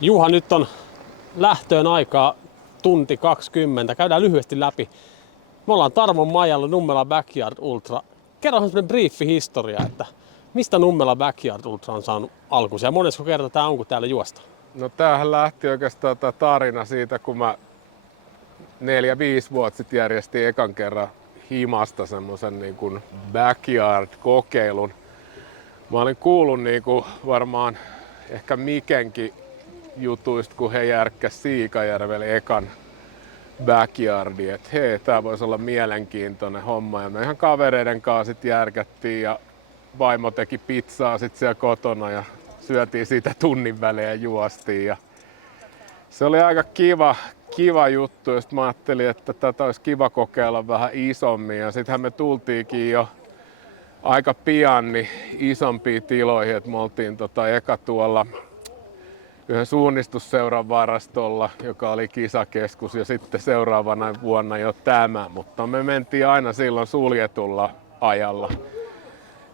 Juha, nyt on lähtöön aikaa tunti 20. Käydään lyhyesti läpi. Me ollaan Tarmon majalla Nummela Backyard Ultra. Kerro semmoinen briefi historia, että mistä Nummela Backyard Ultra on saanut alkunsa ja monesko kerta tää on, kun täällä juosta? No tämähän lähti oikeastaan tämä tarina siitä, kun mä 4-5 vuotta sitten järjestin ekan kerran himasta semmoisen niin kuin backyard-kokeilun. Mä olin kuullut niin kuin varmaan ehkä Mikenkin jutuista, kun he järkkäs Siikajärvelle ekan backyardin, että hei, tää voisi olla mielenkiintoinen homma. Ja me ihan kavereiden kanssa sit järkättiin ja vaimo teki pizzaa sit siellä kotona ja syötiin siitä tunnin välein ja juostiin. Ja se oli aika kiva juttu, ja mä ajattelin, että tätä olisi kiva kokeilla vähän isommin. Ja sittenhän me tultiinkin jo aika pian niin isompiin tiloihin, että me oltiin eka tuolla yhden suunnistusseuran varastolla, joka oli kisakeskus, ja sitten seuraavana vuonna jo tämä, mutta me mentiin aina silloin suljetulla ajalla.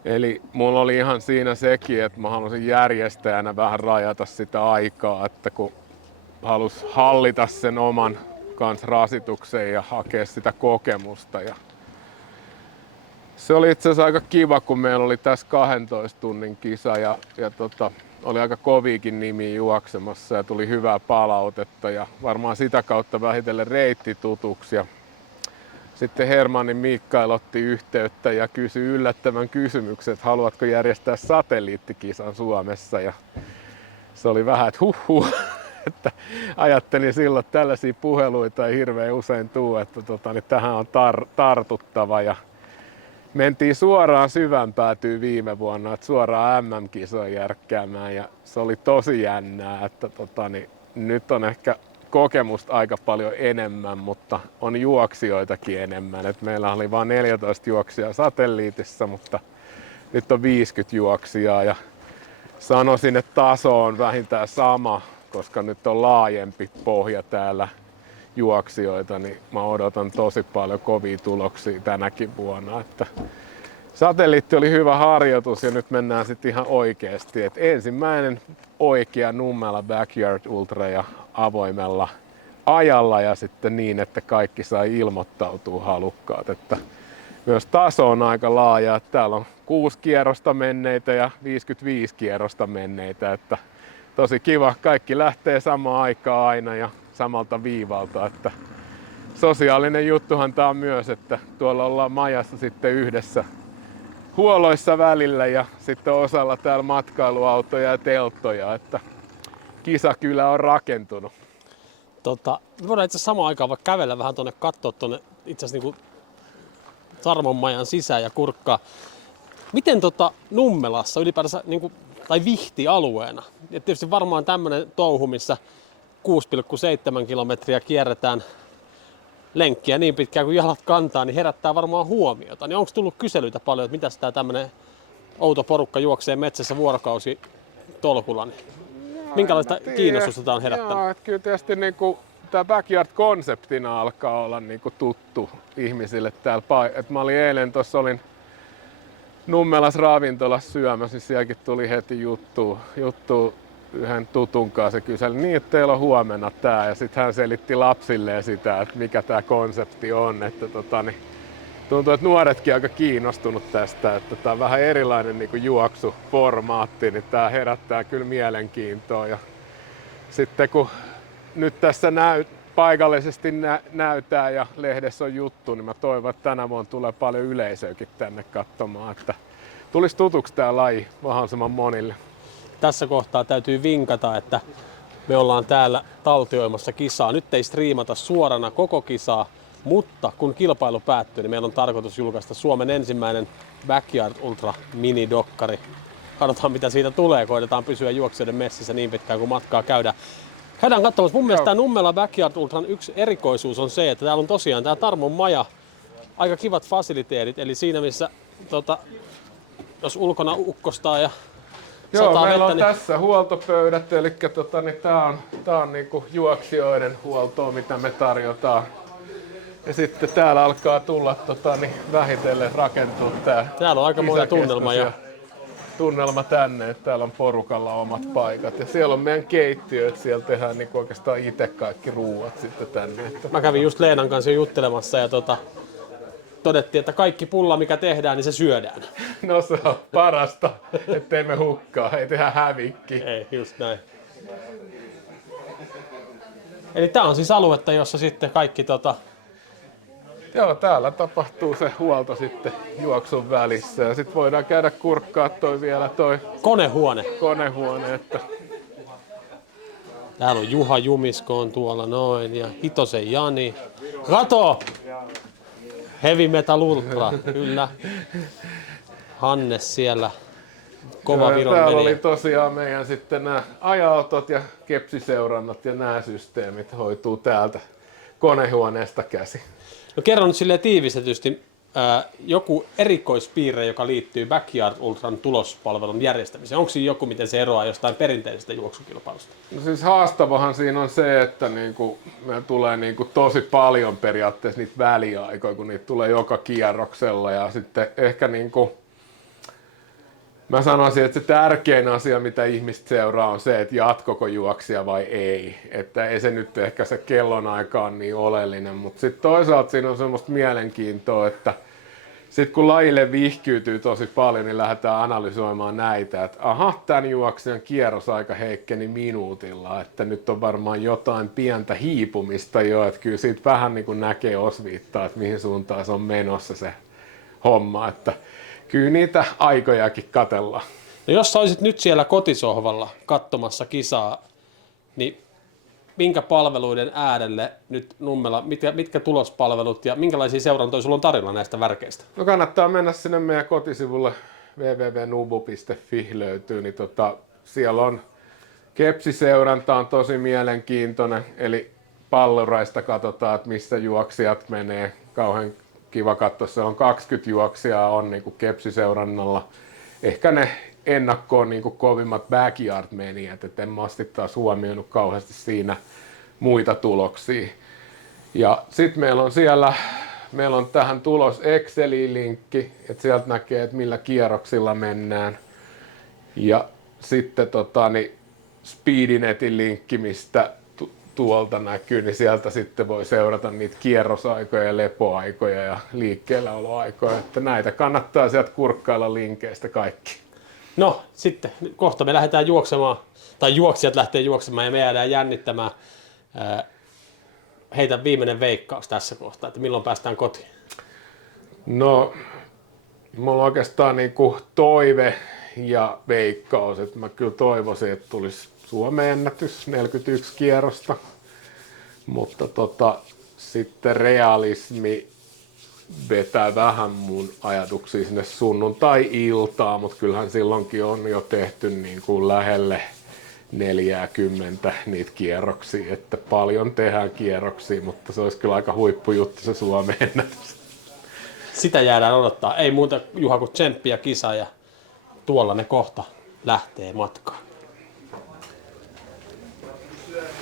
Eli mulla oli ihan siinä sekin, että mä halusin järjestäjänä vähän rajata sitä aikaa, että kun halus hallita sen oman kans rasituksen ja hakea sitä kokemusta. Ja se oli itse asiassa aika kiva, kun meillä oli tässä 12 tunnin kisa ja oli aika koviikin nimi juoksemassa ja tuli hyvää palautetta ja varmaan sitä kautta vähitellen reitti tutuksi. Ja sitten Hermannin Mikael otti yhteyttä ja kysyi yllättävän kysymyksen, että haluatko järjestää satelliittikisan Suomessa. Ja se oli vähän, että että ajattelin silloin, että tällaisia puheluita ei hirveän usein tule, että niin tähän on tartuttava. Ja mentiin suoraan syvään päätyyn viime vuonna, että suoraan MM-kisoon järkkäämään ja se oli tosi jännää, että niin nyt on ehkä kokemusta aika paljon enemmän, mutta on juoksijoitakin enemmän. Et meillä oli vain 14 juoksijaa satelliitissa, mutta nyt on 50 juoksijaa ja sanoisin, että taso on vähintään sama, koska nyt on laajempi pohja täällä juoksijoita, niin mä odotan tosi paljon kovia tuloksia tänäkin vuonna. Että satelliitti oli hyvä harjoitus ja nyt mennään sitten ihan oikeasti. Et ensimmäinen oikea Nummela Backyard Ultra ja avoimella ajalla ja sitten niin, että kaikki sai ilmoittautua halukkaat. Että myös taso on aika laaja. Täällä on 6 kierrosta menneitä ja 55 kierrosta menneitä. Että tosi kiva. Kaikki lähtee samaan aikaan aina ja samalta viivalta. Että sosiaalinen juttuhan tää on myös, että tuolla ollaan majassa sitten yhdessä huoloissa välillä ja sitten osalla täällä matkailuautoja ja telttoja, että kisakylä on rakentunut. Me voidaan itse asiassa samaan aikaan vaikka kävellä vähän tuonne katsoa tuonne itse asiassa niin Tarmon majan sisään ja kurkkaa. Miten Nummelassa ylipäätänsä niin kuin, tai Vihti-alueena? Ja tietysti varmaan tämmöinen touhu, missä 6,7 kilometriä kierretään lenkkiä niin pitkään kuin jalat kantaa, niin herättää varmaan huomiota. Niin onko tullut kyselyitä paljon, että mitäs tää tämmönen outo porukka juoksee metsässä vuorokausi tolkulla? Niin minkälaista kiinnostusta tää on herättänyt? Joo, että kyllä tietysti niinku, tämä backyard-konseptina alkaa olla niinku tuttu ihmisille täällä. Mä olin eilen olin Nummelas ravintolassa syömässä, niin sielläkin tuli heti juttu yhden tutun kanssa kyseli niin, että teillä on huomenna tää ja sitten hän selitti lapsilleen sitä, että mikä tää konsepti on. Että niin, tuntuu, että nuoretkin aika kiinnostunut tästä, että tää on vähän erilainen niin kuin juoksuformaatti, niin tää herättää kyllä mielenkiintoa. Ja sitten kun nyt tässä paikallisesti näytää ja lehdessä on juttu, niin mä toivon, että tänä vuonna tulee paljon yleisöäkin tänne katsomaan, että tulisi tutuksi tää laji mahdollisimman monille. Tässä kohtaa täytyy vinkata, että me ollaan täällä taltioimassa kisaa. Nyt ei striimata suorana koko kisaa, mutta kun kilpailu päättyy, niin meillä on tarkoitus julkaista Suomen ensimmäinen Backyard Ultra mini-dokkari. Katsotaan mitä siitä tulee, koitetaan pysyä juoksijoiden messissä niin pitkään kuin matkaa käydään. Käydään katsomassa. Mun mielestä tämä Nummela Backyard Ultran yksi erikoisuus on se, että täällä on tosiaan tää Tarmon maja, aika kivat fasiliteetit, eli siinä missä jos ulkona ukkostaa ja joo, meillä on niin tässä huoltopöydät, eli niin tää on niinku juoksijoiden huoltoa, mitä me tarjotaan. Ja sitten täällä alkaa tulla niin vähitellen rakentua tää. Täällä on aika monen tunnelma ja tunnelma tänne, että täällä on porukalla omat paikat. Ja siellä on meidän keittiö, että siellä tehdään niin oikeastaan itse kaikki ruuat sitten tänne. Mä kävin just Leenan kanssa jo juttelemassa ja todettiin, että kaikki pulla mikä tehdään, niin se syödään. No se on parasta, ettei me hukkaa, ei tehdä hävikki. Ei, just näin. Eli tää on siis aluetta, jossa sitten kaikki Joo, täällä tapahtuu se huolto sitten juoksun välissä ja sitten voidaan käydä kurkkaa toi konehuone. Että... Täällä on Juha Jumisko on tuolla noin ja Hitosen Jani. Kato! Heavy Metal Ultra, kyllä. Hannes siellä. Kova Viron täällä meni. oli tosiaan meidän sitten nämä aja-autot ja kepsiseurannat ja nämä systeemit hoituu täältä konehuoneesta käsi. No kerro nyt silleen tiivistetysti joku erikoispiirre, joka liittyy Backyard Ultran tulospalvelun järjestämiseen. Onko siinä joku, miten se eroaa jostain perinteisestä juoksukilpailusta? No siis haastavahan siinä on se, että niinku, meillä tulee niinku tosi paljon periaatteessa niitä väliaikoja, kun niitä tulee joka kierroksella ja sitten ehkä niinku, mä sanoisin, että se tärkein asia, mitä ihmiset seuraa, on se, että jatkoko juoksija vai ei. Että ei se nyt ehkä se kellonaika on niin oleellinen, mutta sitten toisaalta siinä on semmoista mielenkiintoa, että sitten kun lajille vihkyytyy tosi paljon, niin lähdetään analysoimaan näitä, että aha, tämän juoksijan kierrosaika heikkeni minuutilla, että nyt on varmaan jotain pientä hiipumista jo, että kyllä siitä vähän niin kuin näkee osviittaa, että mihin suuntaan se on menossa se homma, että kyllä niitä aikojakin katellaan. No jos sä olisit nyt siellä kotisohvalla katsomassa kisaa, niin minkä palveluiden äärelle nyt Nummela, mitkä tulospalvelut ja minkälaisia seurantoja sulla on tarjolla näistä värkeistä? No kannattaa mennä sinne meidän kotisivulle www.nubu.fi löytyy, niin siellä on kepsiseuranta on tosi mielenkiintoinen, eli palluraista katsotaan, että missä juoksijat menee, kauhean kiva katsoa, se on 20 juoksijaa on niin kuin kepsiseurannalla, ehkä ne ennakkoon niin kuin kovimmat backyard-menijät, et en mä asti taas huomioinut kauheasti siinä muita tuloksia. Ja sitten meillä on tähän tulos Exceliin linkki, että sieltä näkee, että millä kierroksilla mennään. Ja sitten Speedinetin linkki, mistä tuolta näkyy, niin sieltä sitten voi seurata niitä kierrosaikoja ja lepoaikoja ja liikkeelläoloaikoja. Että näitä kannattaa sieltä kurkkailla linkeistä kaikki. No sitten kohta me lähdetään juoksemaan, tai juoksijat lähtee juoksemaan ja me jäädään jännittämään. Heitä viimeinen veikkaus tässä kohtaa, että milloin päästään kotiin? No, mulla on oikeastaan niinku toive ja veikkaus, että mä kyllä toivoisin, että tulisi Suomen ennätys 41 kierrosta, mutta sitten realismi vetää vähän mun ajatuksia sinne sunnuntai-iltaan, mutta kyllähän silloinkin on jo tehty niin kuin lähelle 40 niitä kierroksia, että paljon tehdään kierroksia, mutta se olisi kyllä aika huippujuttu se Suomen ennätys. Sitä jäädään odottaa. Ei muuta Juha kuin tsemppiä kisa ja tuolla ne kohta lähtee matkaan.